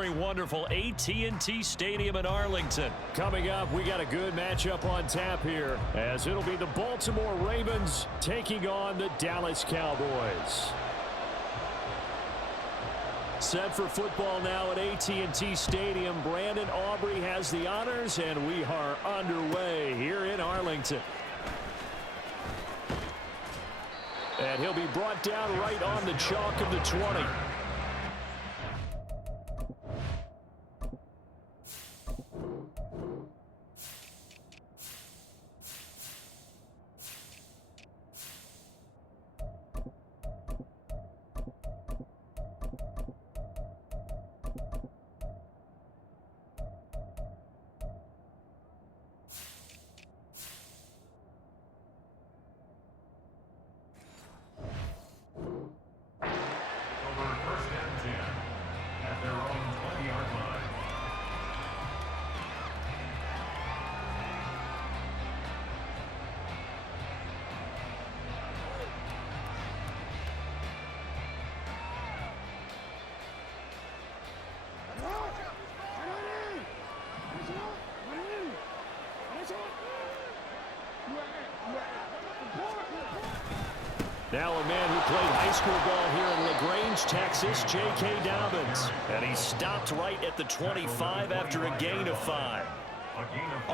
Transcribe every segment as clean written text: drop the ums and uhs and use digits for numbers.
very wonderful AT&T Stadium in Arlington. Coming up, we got a good matchup on tap here, as it'll be the Baltimore Ravens taking on the Dallas Cowboys. Set for football now at AT&T Stadium. Brandon Aubrey has the honors, and we are underway here in Arlington. And he'll be brought down right on the chalk of the 20. Now a man who played high school ball here in LaGrange, Texas, J.K. Dobbins. And he stopped right at the 25 after a gain of 5. Oh,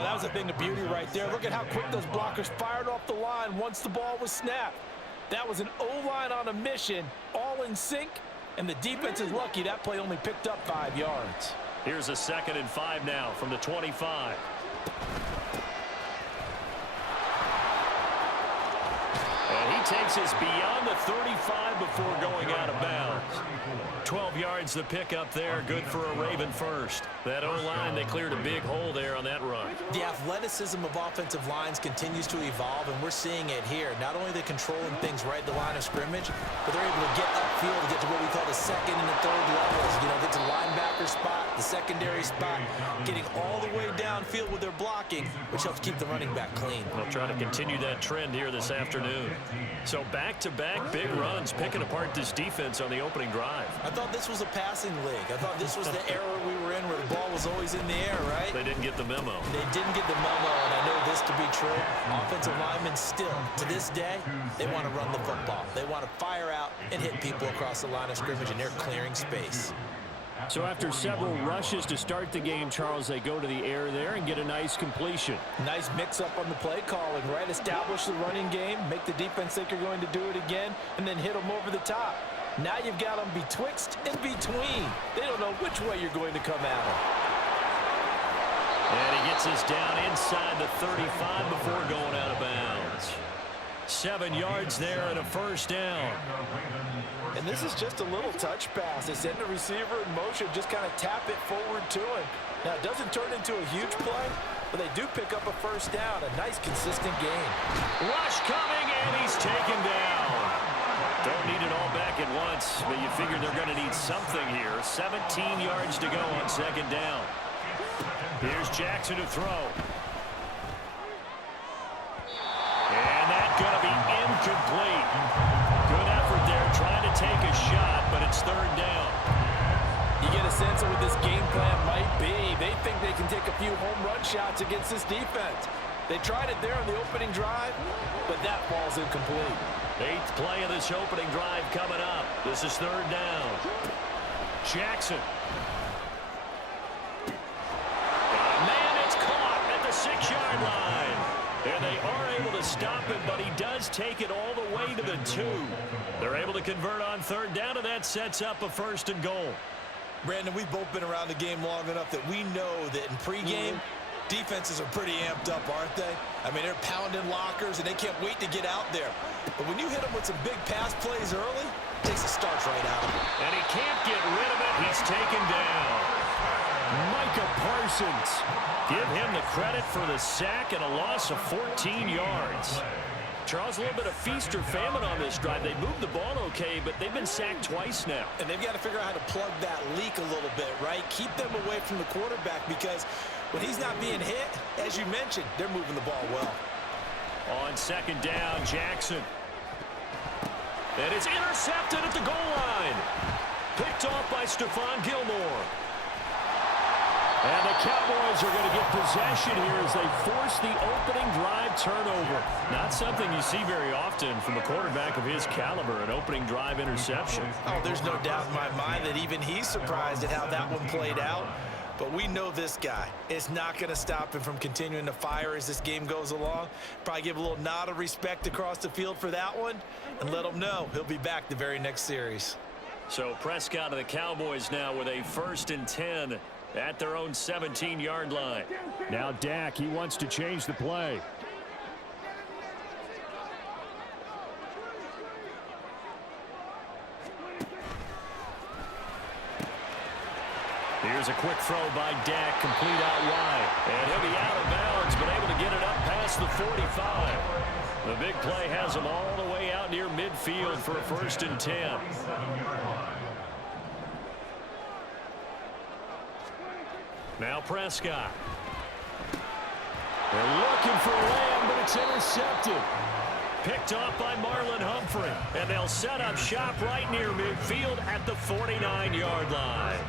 that was a thing of beauty right there. Look at how quick those blockers fired off the line once the ball was snapped. That was an O-line on a mission, all in sync, and the defense is lucky that play only picked up 5 yards. Here's a 2nd and 5 now from the 25. And he takes us beyond the 35 before going out of bounds. 12 yards the pickup there, good for a Raven first. That O-line, they cleared a big hole there on that run. The athleticism of offensive lines continues to evolve, and we're seeing it here. Not only are they controlling things right at the line of scrimmage, but they're able to get upfield to get to what we call the 2nd and the 3rd levels. You know, get to the linebacker spot, the secondary spot, getting all the way downfield with their blocking, which helps keep the running back clean. They'll try to continue that trend here this afternoon. So back-to-back big runs, picking apart this defense on the opening drive. I thought this was a passing league. I thought this was the era we were in where the ball was always in the air, right? They didn't get the memo. They didn't get the memo, and I know this to be true. Offensive linemen still, to this day, they want to run the football. They want to fire out and hit people across the line of scrimmage, and they're clearing space. So after several rushes to start the game, Charles, they go to the air there and get a nice completion. Nice mix-up on the play calling, right? Establish the running game, make the defense think you're going to do it again, and then hit them over the top. Now you've got them betwixt and between. They don't know which way you're going to come at them. And he gets us down inside the 35 before going out of bounds. 7 yards there and a first down. And this is just a little touch pass. They send the receiver in motion, just kind of tap it forward to him. Now, it doesn't turn into a huge play, but they do pick up a first down. A nice, consistent gain. Rush coming, and he's taken down. Don't need it all back at once, but you figure they're going to need something here. 17 yards to go on 2nd down. Here's Jackson to throw. And that's going to be incomplete. Good effort there, trying to take a shot, but it's 3rd down. You get a sense of what this game plan might be. They think they can take a few home run shots against this defense. They tried it there on the opening drive, but that ball's incomplete. 8th play of this opening drive coming up. This is 3rd down. Jackson. Man, it's caught at the 6-yard line. And they are able to stop him, but he does take it all the way to the 2. They're able to convert on 3rd down, and that sets up a 1st and goal. Brandon, we've both been around the game long enough that we know that in pregame, defenses are pretty amped up, aren't they? I mean, they're pounding lockers, and they can't wait to get out there. But when you hit them with some big pass plays early, it takes the starch right out of them. And he can't get rid of it. He's taken down. Micah Parsons. Give him the credit for the sack and a loss of 14 yards. Charles, a little bit of feast or famine on this drive. They moved the ball okay, but they've been sacked twice now. And they've got to figure out how to plug that leak a little bit, right? Keep them away from the quarterback, because when he's not being hit, as you mentioned, they're moving the ball well. On 2nd down, Jackson. And it's intercepted at the goal line. Picked off by Stephon Gilmore. Cowboys are going to get possession here as they force the opening drive turnover. Not something you see very often from a quarterback of his caliber, an opening drive interception. Oh, there's no doubt in my mind that even he's surprised at how that one played out. But we know this guy. It's not going to stop him from continuing to fire as this game goes along. Probably give a little nod of respect across the field for that one and let him know he'll be back the very next series. So Prescott of the Cowboys now with a 1st and 10 at their own 17-yard line. Now Dak, he wants to change the play. Here's a quick throw by Dak, complete out wide. And he'll be out of bounds, but able to get it up past the 45. The big play has him all the way out near midfield for a 1st and 10. Now Prescott. They're looking for Lamb, but it's intercepted. Picked off by Marlon Humphrey. And they'll set up shop right near midfield at the 49-yard line.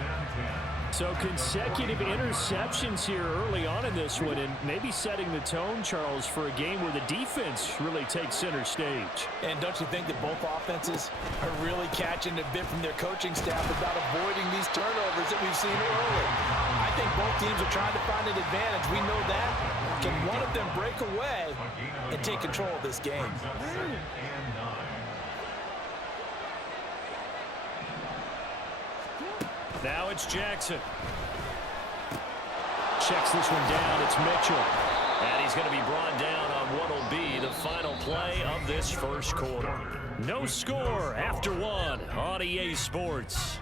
So consecutive interceptions here early on in this one, and maybe setting the tone, Charles, for a game where the defense really takes center stage. And don't you think that both offenses are really catching a bit from their coaching staff about avoiding these turnovers that we've seen early? I think both teams are trying to find an advantage. We know that. Can one of them break away and take control of this game? Now it's Jackson. Checks this one down. It's Mitchell. And he's going to be brought down on what will be the final play of this first quarter. No score after one on EA Sports.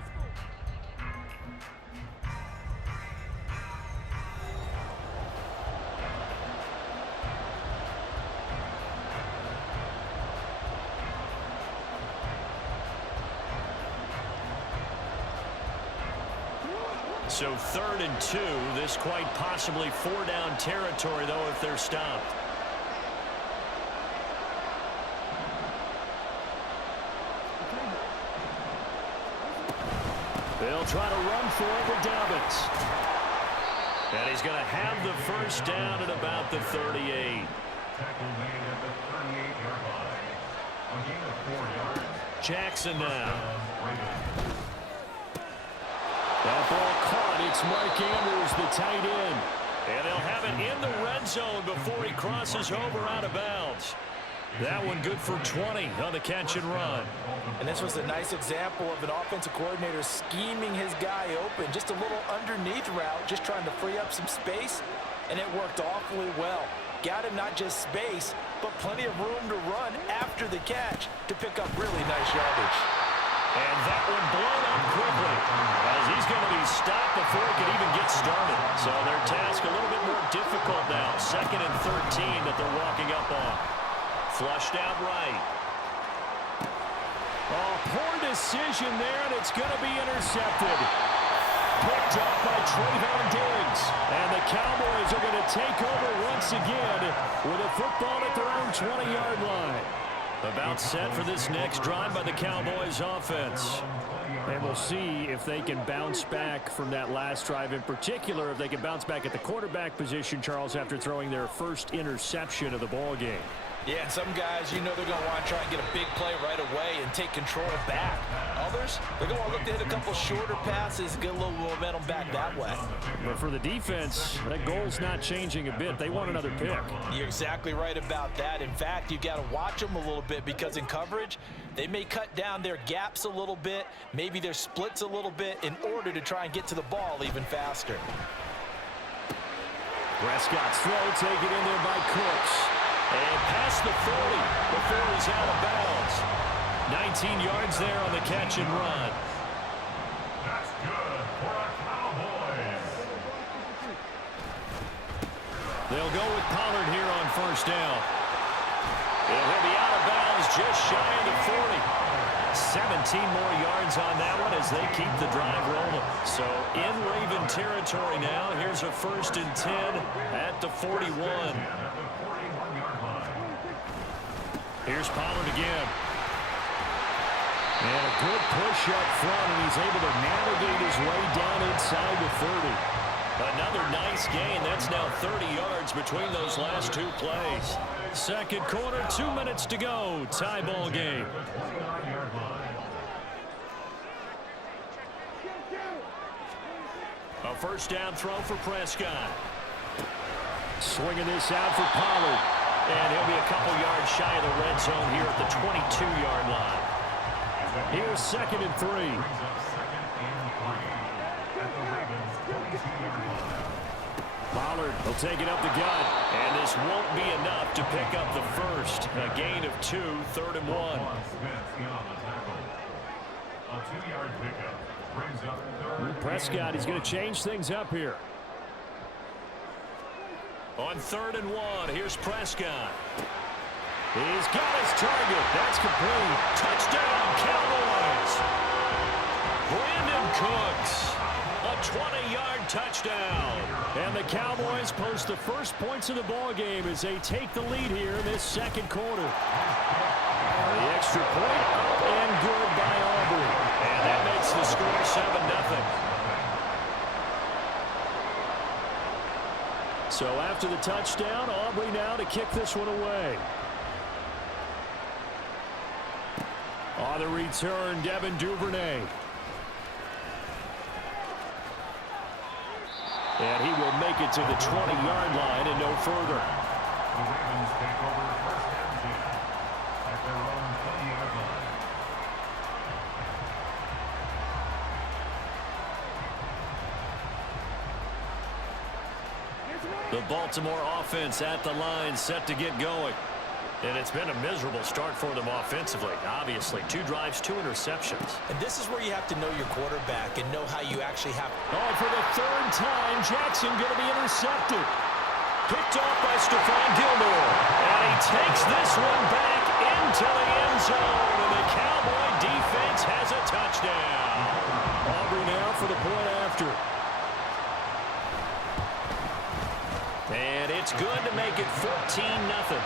So 3rd and 2. This quite possibly 4-down territory, though, if they're stopped. They'll try to run for it with Dobbins. And he's going to have the 1st down at about the 38. Jackson now. That ball caught. It's Mark Andrews, the tight end. And they'll have it in the red zone before he crosses over out of bounds. That one good for 20 on the catch and run. And this was a nice example of an offensive coordinator scheming his guy open. Just a little underneath route, just trying to free up some space. And it worked awfully well. Got him not just space, but plenty of room to run after the catch to pick up really nice yardage. And that one blown up quickly as he's going to be stopped before he could even get started. So their task a little bit more difficult now. 2nd and 13 that they're walking up on. Flushed out right. Oh, poor decision there, and it's going to be intercepted. Picked up by Trayvon Diggs. And the Cowboys are going to take over once again with a football at their own 20-yard line. About set for this next drive by the Cowboys offense. And we'll see if they can bounce back from that last drive, in particular, if they can bounce back at the quarterback position, Charles, after throwing their 1st interception of the ball game. Yeah, and some guys, you know they're going to want to try and get a big play right away and take control back. Others, they're going to want to look to hit a couple shorter passes, get a little momentum back that way. But for the defense, that goal's not changing a bit. They want another pick. You're exactly right about that. In fact, you've got to watch them a little bit because in coverage, they may cut down their gaps a little bit, maybe their splits a little bit in order to try and get to the ball even faster. Prescott's throw taken in there by Cooks. And past the 40 before he's out of bounds. 19 yards there on the catch and run. That's good for a Cowboys. They'll go with Pollard here on 1st down. And he'll be out of bounds just shy of the 40. 17 more yards on that one as they keep the drive rolling. So in Raven territory now. Here's a 1st and 10 at the 41. Here's Pollard again. And a good push up front, and he's able to navigate his way down inside the 30. Another nice gain. That's now 30 yards between those last two plays. Second quarter, 2 minutes to go. Tie ball game. A first down throw for Prescott. Swinging this out for Pollard. And he'll be a couple yards shy of the red zone here at the 22-yard line. Here's 2nd and 3. Pollard will take it up the gut. And this won't be enough to pick up the first. A gain of 2, 3rd and 1. A 2-yard pickup brings up 3rd. Prescott, he's going to change things up here. On 3rd and 1, here's Prescott. He's got his target. That's complete. Touchdown, Cowboys. Brandon Cooks. A 20-yard touchdown. And the Cowboys post the first points of the ball game as they take the lead here in this second quarter. The extra point up and good by Aubrey. And that makes the score 7-0. So after the touchdown, Aubrey now to kick this one away. On the return, Devin Duvernay. And he will make it to the 20-yard line and no further. The Ravens take over 1st and 10 at their own 20-yard line. The Baltimore offense at the line, set to get going. And it's been a miserable start for them offensively. Obviously, 2 drives, 2 interceptions. And this is where you have to know your quarterback and know how you actually have. Oh, for the 3rd time, Jackson going to be intercepted. Picked off by Stephon Gilmore. And he takes this one back into the end zone. And the Cowboy defense has a touchdown. Aubrey now for the point after. And it's good to make it 14-0.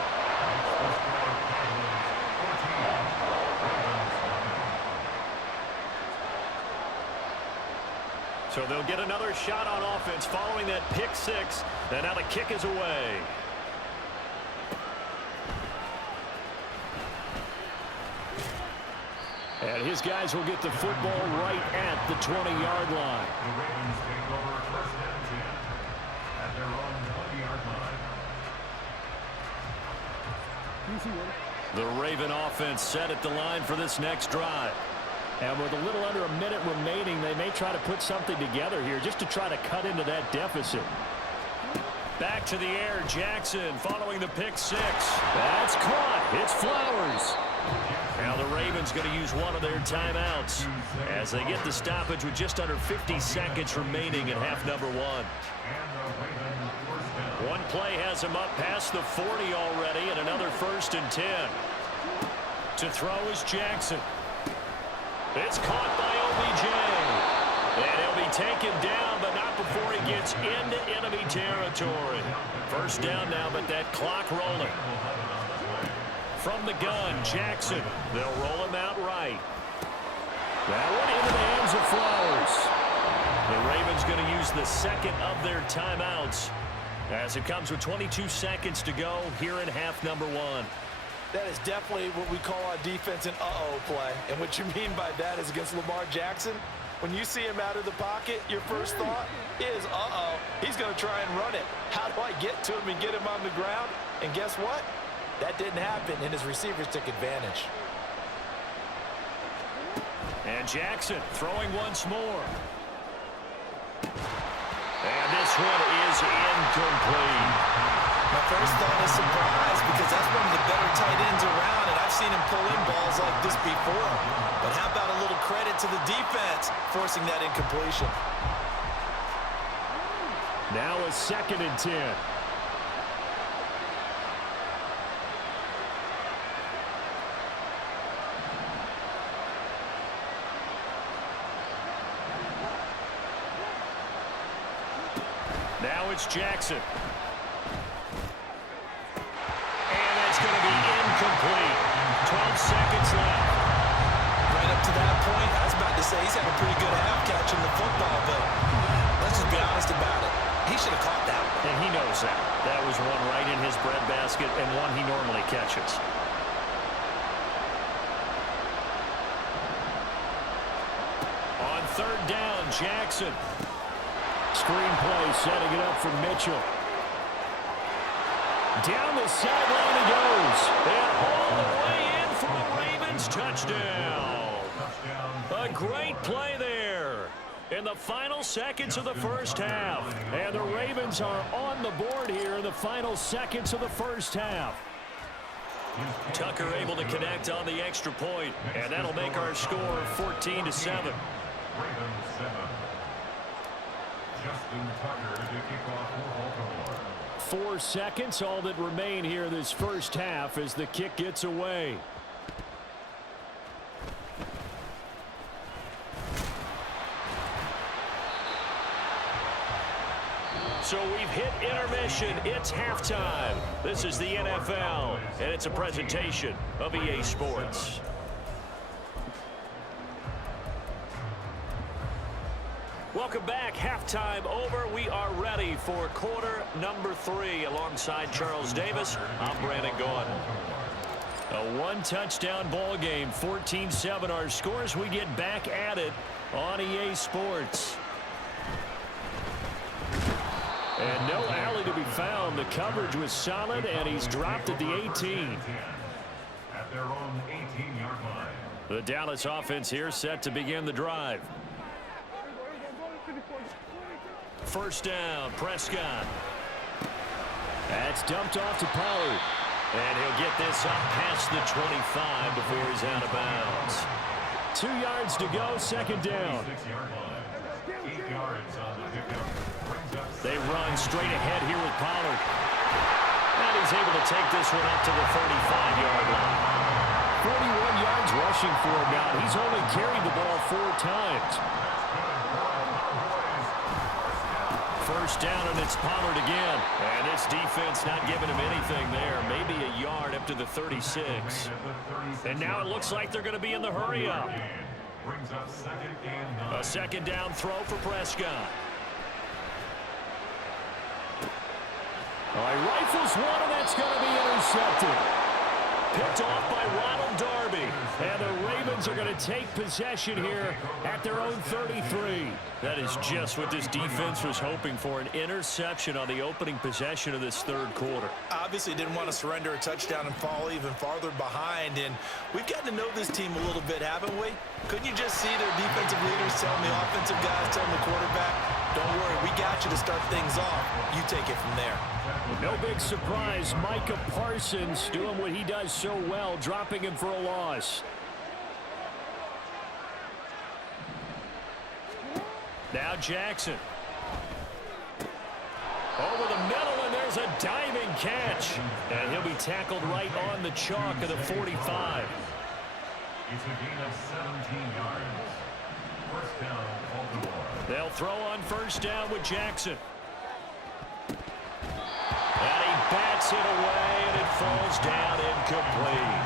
So they'll get another shot on offense following that pick 6. And now the kick is away. And his guys will get the football right at the 20-yard line. The Ravens take over 1st and 10 at their own 20-yard line. The Raven offense set at the line for this next drive. And with a little under a minute remaining, they may try to put something together here just to try to cut into that deficit. Back to the air, Jackson following the pick 6. That's caught. It's Flowers. Now the Ravens going to use one of their timeouts as they get the stoppage with just under 50 seconds remaining in half number 1. One play has him up past the 40 already, and another 1st and 10. To throw is Jackson. It's caught by OBJ. And he'll be taken down, but not before he gets into enemy territory. First down now, but that clock rolling. From the gun, Jackson. They'll roll him out right. That went into the hands of Flowers. The Ravens going to use the second of their timeouts as it comes with 22 seconds to go here in half number 1. That is definitely what we call on defense an uh-oh play. And what you mean by that is against Lamar Jackson, when you see him out of the pocket, your first thought is, uh-oh, he's going to try and run it. How do I get to him and get him on the ground? And guess what? That didn't happen, and his receivers took advantage. And Jackson throwing once more. And this one is incomplete. My first thought is surprise because that's one of the better tight ends around, and I've seen him pull in balls like this before. But how about a little credit to the defense forcing that incompletion? Now a 2nd and 10. Now it's Jackson. And that's going to be incomplete. 12 seconds left. Right up to that point, I was about to say he's had a pretty good half catching the football, but let's just be honest about it. should have caught that one. And he knows that. That was one right in his breadbasket and one he normally catches. On third down, Jackson. Screenplay setting it up for Mitchell. Down the sideline he goes. And all the way in for a Ravens touchdown. A great play there in the final seconds of the first half. And the Ravens are on the board here in the final seconds of the first half. Tucker able to connect on the extra point, and that'll make our score 14-7. Ravens 7. Justin Tucker to kick off for Baltimore. 4 seconds, all that remain here this first half as the kick gets away. So we've hit intermission. It's halftime. This is the NFL, and it's a presentation of EA Sports. Welcome back. Halftime over. We are ready for quarter number 3. Alongside Charles Davis, I'm Brandon Gaudin. A one-touchdown ball game, 14-7 our scores. We get back at it on EA Sports. And no alley to be found. The coverage was solid, and he's dropped at the 18. At their own 18-yard line. The Dallas offense here set to begin the drive. First down, Prescott. That's dumped off to Pollard. And he'll get this up past the 25 before he's out of bounds. 2 yards to go, second down. 6-yard line. 8 yards on the pickup. Brings up They run straight ahead here with Pollard. And he's able to take this one up to the 35-yard line. 41 yards rushing for him now. He's only carried the ball 4 times. First down, and it's Pollard again. And this defense not giving him anything there. Maybe a yard up to the 36. And now it looks like they're going to be in the hurry-up. brings up 2nd and 9. A second down throw for Prescott. He rifles one, and that's going to be intercepted. Picked off by Ronald Darby. And the Ravens are going to take possession here at their own 33. That is just what this defense was hoping for, an interception on the opening possession of this third quarter. Obviously didn't want to surrender a touchdown and fall even farther behind, and we've gotten to know this team a little bit, haven't we? Couldn't you just see their defensive leaders telling the offensive guys, telling the quarterback, don't worry, we got you to start things off. You take it from there. No big surprise. Micah Parsons doing what he does so well, dropping him for a loss. Now Jackson. Over the middle, and there's a diving catch. And he'll be tackled right on the chalk of the 45. It's a gain of 17 yards. First down, Baltimore. They'll throw on first down with Jackson. And he bats it away, and it falls down incomplete.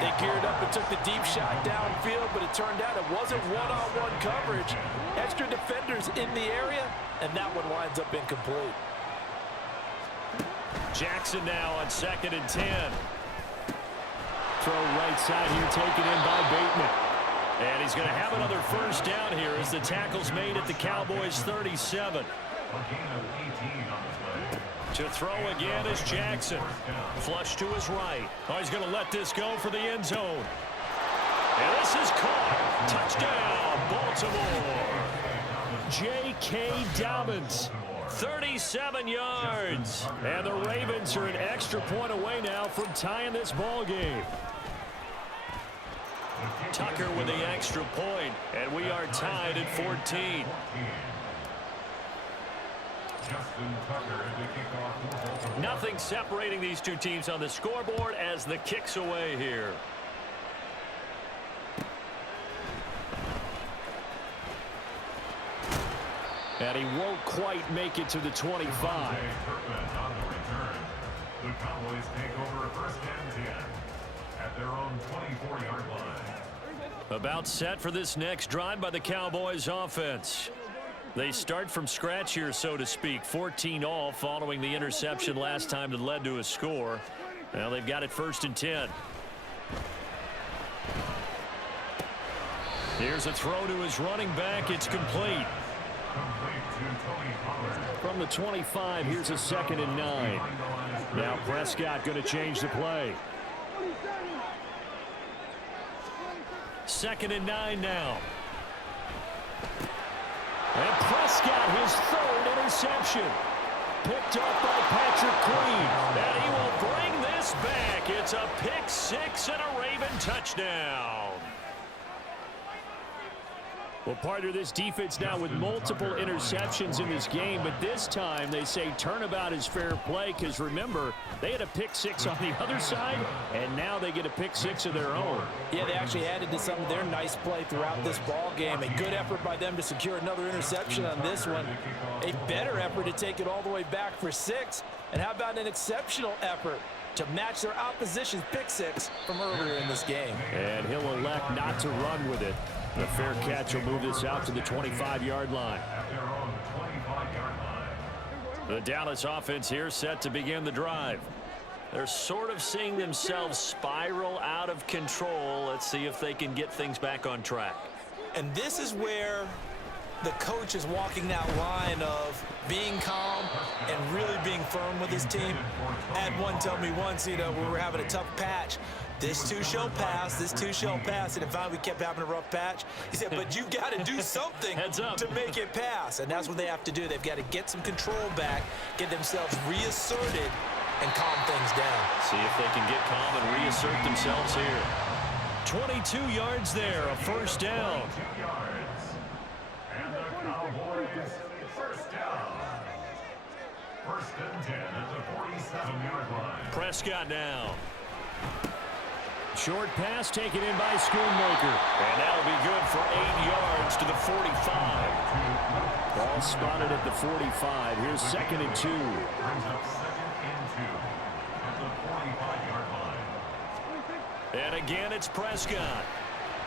They geared up and took the deep shot downfield, but it turned out it wasn't one-on-one coverage. Extra defenders in the area, and that one winds up incomplete. Jackson now on 2nd and 10. Throw right side here taken in by Bateman. And he's going to have another first down here as the tackle's made at the Cowboys' 37. A gain of 18 on the play. To throw again is Jackson. Flush to his right. Oh, he's going to let this go for the end zone. And this is caught. Touchdown, Baltimore. J.K. Dobbins. 37 yards. And the Ravens are an extra point away now from tying this ball game. Tucker with the extra point, and we are tied at 14. Justin Tucker to kick off for Baltimore. Nothing separating these two teams on the scoreboard as the kick's away here. And he won't quite make it to the 25. On the return, the Cowboys take over first and 10 at their own 24-yard line. About set for this next drive by the Cowboys offense. They start from scratch here, so to speak. 14 all following the interception last time that led to a score. Now they've got it 1st and 10. Here's a throw to his running back. It's complete. From the 25, here's a 2nd and 9. Now Prescott going to change the play. 2nd and 9 now. And Prescott, his 3rd interception. Picked up by Patrick Queen. And he will bring this back. It's a pick 6 and a Raven touchdown. Well, partner, this defense now with multiple interceptions in this game, but this time they say turnabout is fair play because, remember, they had a pick 6 on the other side, and now they get a pick 6 of their own. Yeah, they actually added to some of their nice play throughout this ball game. A good effort by them to secure another interception on this one. A better effort to take it all the way back for 6. And how about an exceptional effort to match their opposition's pick 6 from earlier in this game? And he'll elect not to run with it. The fair catch will move this out to the 25-yard line. The Dallas offense here set to begin the drive. They're sort of seeing themselves spiral out of control. Let's see if they can get things back on track. And this is where the coach is walking that line of being calm and really being firm with his team. I had one tell me once, we were having a tough patch. This too shall pass, this too shall pass. And finally, we kept having a rough patch. He said, but you've got to do something to make it pass. And that's what they have to do. They've got to get some control back, get themselves reasserted, and calm things down. See if they can get calm and reassert themselves here. 22 yards there, a 1st down. And the Cowboys, 1st down. 1st and 10 at the 47-yard line. Prescott now. Short pass taken in by Schoonmaker. And that'll be good for 8 yards to the 45. Ball spotted at the 45. Here's 2nd and 2. Brings up 2nd and 2 at the 45-yard line. And again, it's Prescott.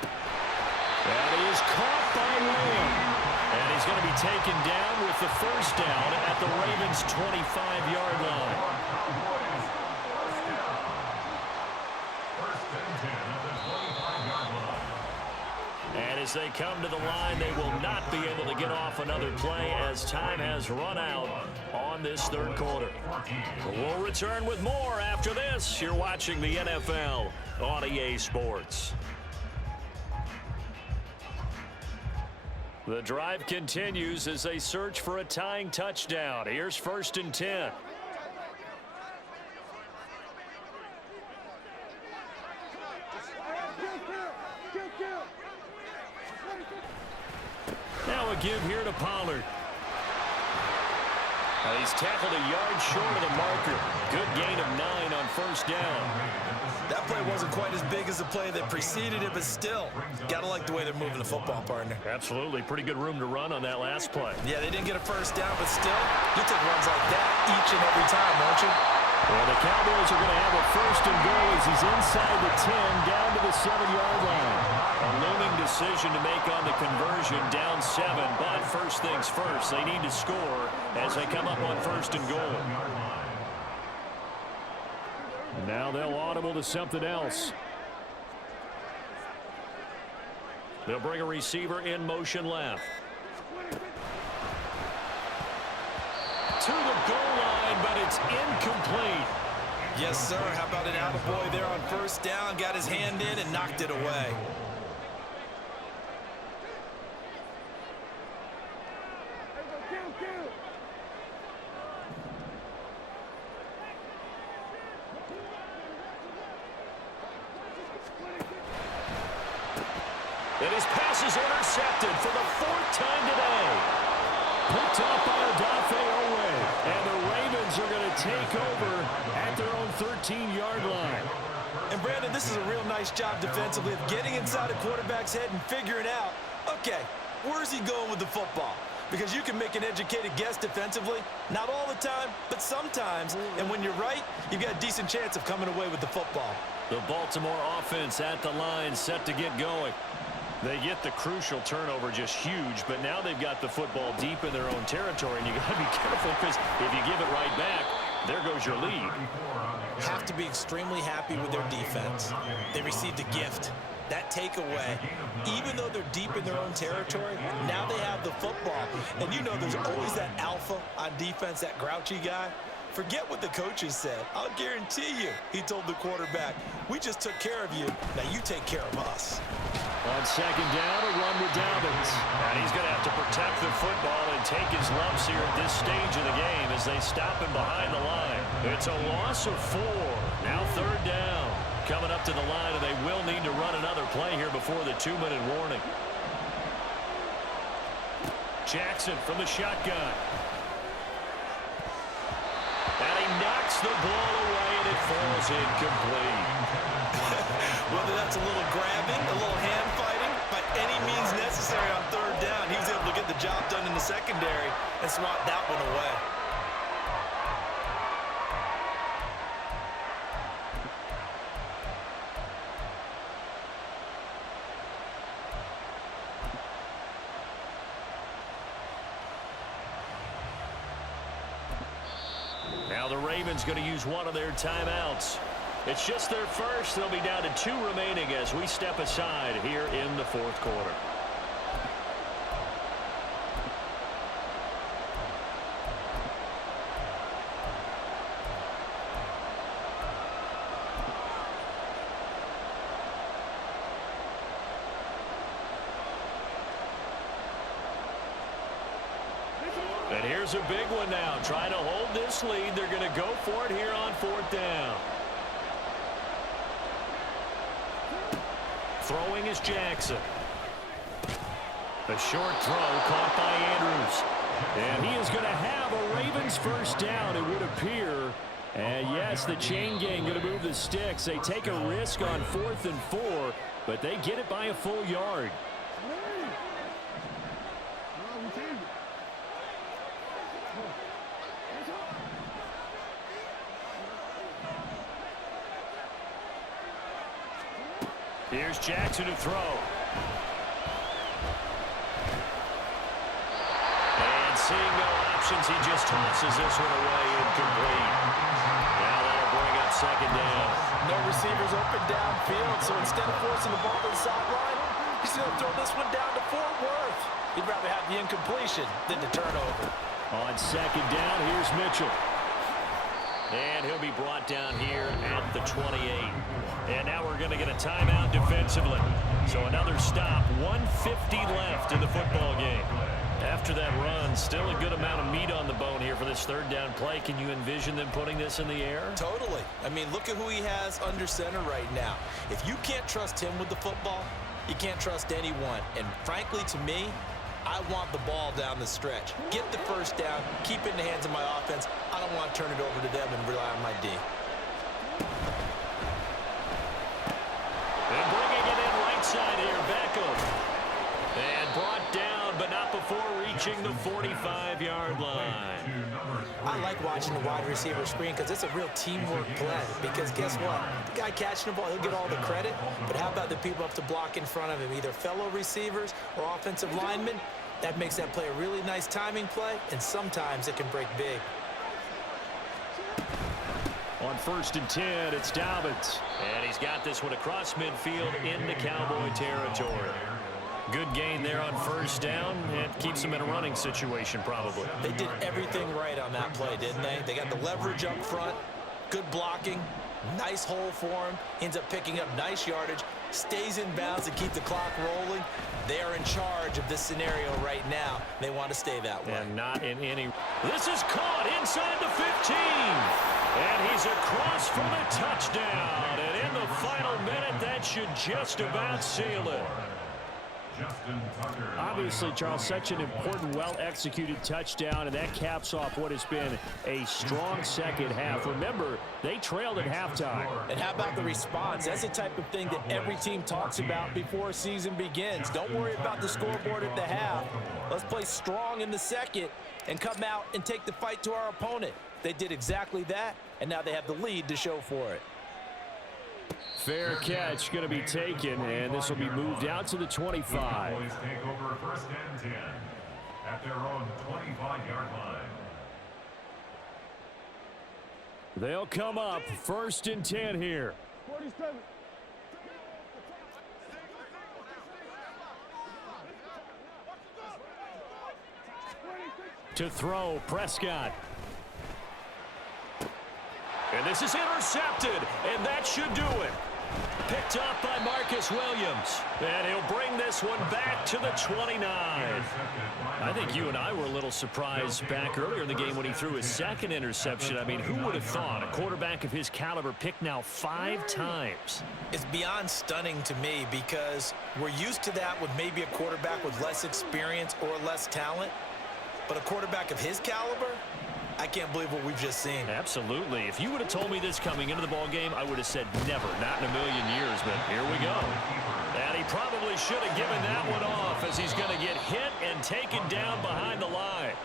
That is caught by Lamb. And he's going to be taken down with the 1st down at the Ravens' 25-yard line. And as they come to the line, they will not be able to get off another play as time has run out on this 3rd quarter. We'll return with more after this. You're watching the NFL on EA Sports. The drive continues as they search for a tying touchdown. Here's 1st and 10. Now a give here to Pollard. He's tackled a yard short of the marker. Good gain of 9 on 1st down. That play wasn't quite as big as the play that preceded it, but still, gotta like the way they're moving the football, partner. Absolutely. Pretty good room to run on that last play. Yeah, they didn't get a 1st down, but still, you take runs like that each and every time, don't you? Well, the Cowboys are going to have a 1st and goal as he's inside the 10, down to the 7-yard line. A looming decision to make on the conversion, down 7. But first things first, they need to score as they come up on 1st and goal. Now they'll audible to something else. They'll bring a receiver in motion left. To the goal line, but it's incomplete. Yes, sir. How about an attaboy there on 1st down? Got his hand in and knocked it away. And his pass is intercepted for the 4th time today. Picked off by Odafe Owe. And the Ravens are going to take over at their own 13-yard line. And, Brandon, this is a real nice job defensively of getting inside a quarterback's head and figuring out, okay, where's he going with the football? Because you can make an educated guess defensively, not all the time, but sometimes. And when you're right, you've got a decent chance of coming away with the football. The Baltimore offense at the line, set to get going. They get the crucial turnover just huge, but now they've got the football deep in their own territory, and you got to be careful because if you give it right back, there goes your lead. Have to be extremely happy with their defense. They received a gift. That takeaway, even though they're deep in their own territory, now they have the football. And you know there's always that alpha on defense, that grouchy guy. Forget what the coaches said. I'll guarantee you, he told the quarterback, we just took care of you. Now you take care of us. On second down, a run with Dobbins. And he's going to have to protect the football and take his lumps here at this stage of the game as they stop him behind the line. It's a loss of 4. Now third down. Coming up to the line, and they will need to run another play here before the 2-minute warning. Jackson from the shotgun. And he knocks the ball away, and it falls incomplete. Whether that's a little grabbing, a little hand fighting, by any means necessary on third down, he was able to get the job done in the secondary and swat that one away. Now the Ravens going to use one of their timeouts. It's just their first. They'll be down to 2 remaining as we step aside here in the fourth quarter. And here's a big one now. Trying to hold this lead. They're going to go for it here on fourth down. Throwing is Jackson. A short throw caught by Andrews. And he is going to have a Ravens first down, it would appear. And yes, the chain gang going to move the sticks. They take a risk on 4th and 4, but they get it by a full yard. Here's Jackson to throw. And seeing no options, he just tosses this one away incomplete. Now that'll bring up second down. No receivers open downfield, so instead of forcing the ball to the sideline, he's going to throw this one down to Fort Worth. He'd rather have the incompletion than the turnover. On second down, here's Mitchell. And he'll be brought down here at the 28. And now we're going to get a timeout defensively. So another stop, 1:50 left in the football game. After that run, still a good amount of meat on the bone here for this third down play. Can you envision them putting this in the air? Totally. I mean, look at who he has under center right now. If you can't trust him with the football, you can't trust anyone. And frankly, to me, I want the ball down the stretch. Get the first down, keep it in the hands of my offense. I don't want to turn it over to them and rely on my D. And bringing it in right side here, Beckham. And brought down, but not before reaching the 45-yard line. I like watching the wide receiver screen because it's a real teamwork play. Because guess what? The guy catching the ball, he'll get all the credit. But how about the people up to block in front of him, either fellow receivers or offensive linemen? That makes that play a really nice timing play, and sometimes it can break big. On 1st and 10, it's Dobbins. And he's got this one across midfield into Cowboy territory. Good gain there on first down. It keeps them in a running situation probably. They did everything right on that play, didn't they? They got the leverage up front, good blocking, nice hole for him, ends up picking up nice yardage, stays in bounds to keep the clock rolling. They are in charge of this scenario right now. They want to stay that way. And not in any... This is caught inside the 15. And he's across for the touchdown. And in the final minute, that should just about seal it. Obviously, Charles, such an important, well-executed touchdown, and that caps off what has been a strong second half. Remember, they trailed at halftime. And how about the response? That's the type of thing that every team talks about before a season begins. Don't worry about the scoreboard at the half. Let's play strong in the second and come out and take the fight to our opponent. They did exactly that, and now they have the lead to show for it. Fair catch going to be taken, and this will be moved out to the 25. The Cowboys take over first and 10 at their own 25-yard line. They'll come up first and 10 here. 47. To throw, Prescott. And this is intercepted, and that should do it. Picked up by Marcus Williams. And he'll bring this one back to the 29. I think you and I were a little surprised back earlier in the game when he threw his second interception. I mean, who would have thought a quarterback of his caliber picked now 5 times? It's beyond stunning to me because we're used to that with maybe a quarterback with less experience or less talent. But a quarterback of his caliber, I can't believe what we've just seen. Absolutely. If you would have told me this coming into the ball game, I would have said never, not in a million years. But here we go. And he probably should have given that one off as he's going to get hit and taken down behind the line.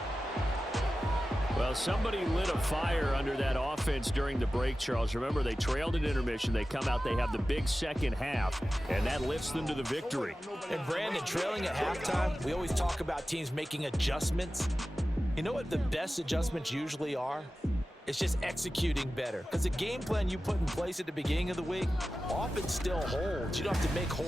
Well, somebody lit a fire under that offense during the break, Charles. Remember, they trailed at intermission. They come out, they have the big second half, and that lifts them to the victory. And Brandon, trailing at halftime, we always talk about teams making adjustments. You know what the best adjustments usually are? It's just executing better. Because the game plan you put in place at the beginning of the week often still holds. You don't have to make whole